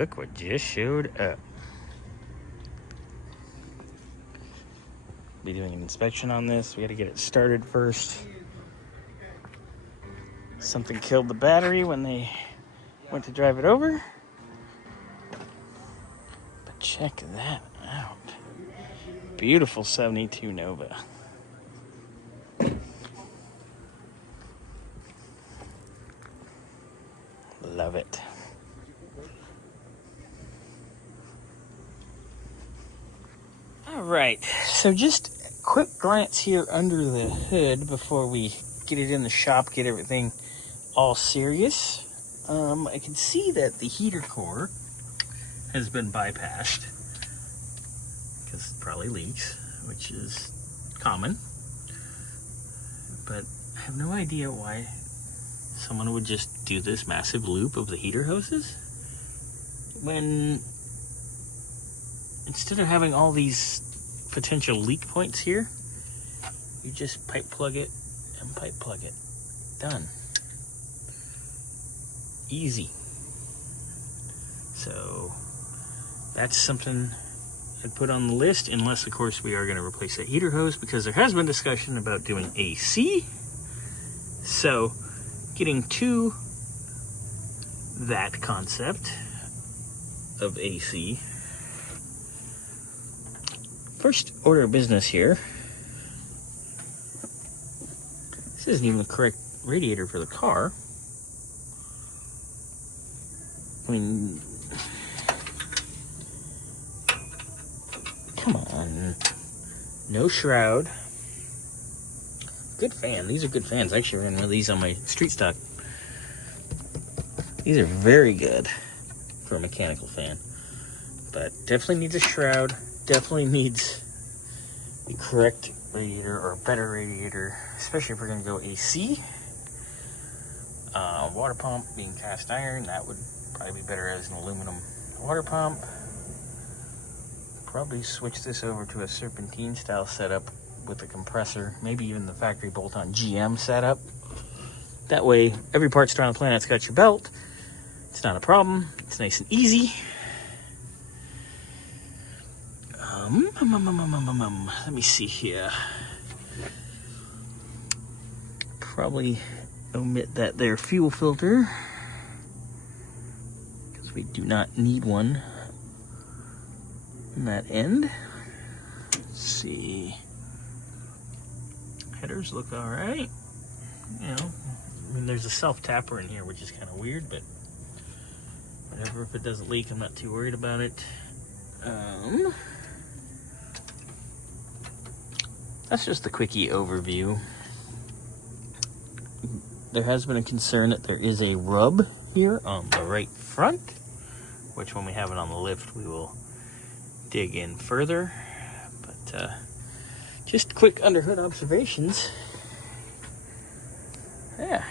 Look what just showed up. Be doing an inspection on this. We got to get it started first. Something killed the battery when they went to drive it over. But check that out. Beautiful 72 Nova. Love it. All right, so just a quick glance here under the hood before we get it in the shop, get everything all serious. I can see that the heater core has been bypassed because it probably leaks, which is common. But I have no idea why someone would just do this massive loop of the heater hoses when instead of having all these potential leak points here, you just pipe plug it and pipe plug it. Done. Easy. So that's something I'd put on the list, unless of course we are going to replace that heater hose, because there has been discussion about doing AC. So getting to that concept of AC, first order of business here. This isn't even the correct radiator for the car. I mean, come on. No shroud. Good fan. These are good fans. I actually ran one of these on my street stock. These are very good for a mechanical fan. But definitely needs a shroud. Definitely needs the correct radiator or a better radiator, especially if we're going to go AC. Water pump being cast iron, that would probably be better as an aluminum water pump. Probably switch this over to a serpentine style setup with a compressor, maybe even the factory bolt-on GM setup. That way, every part store on the planet's got your belt. It's not a problem. It's nice and easy. Let me see here. Probably omit that there fuel filter, because we do not need one on that end. Let's see. Headers look all right. You know, I mean, there's a self-tapper in here, which is kind of weird, but whatever. If it doesn't leak, I'm not too worried about it. That's just the quickie overview. There has been a concern that there is a rub here on the right front, which when we have it on the lift, we will dig in further. But just quick underhood observations. Yeah.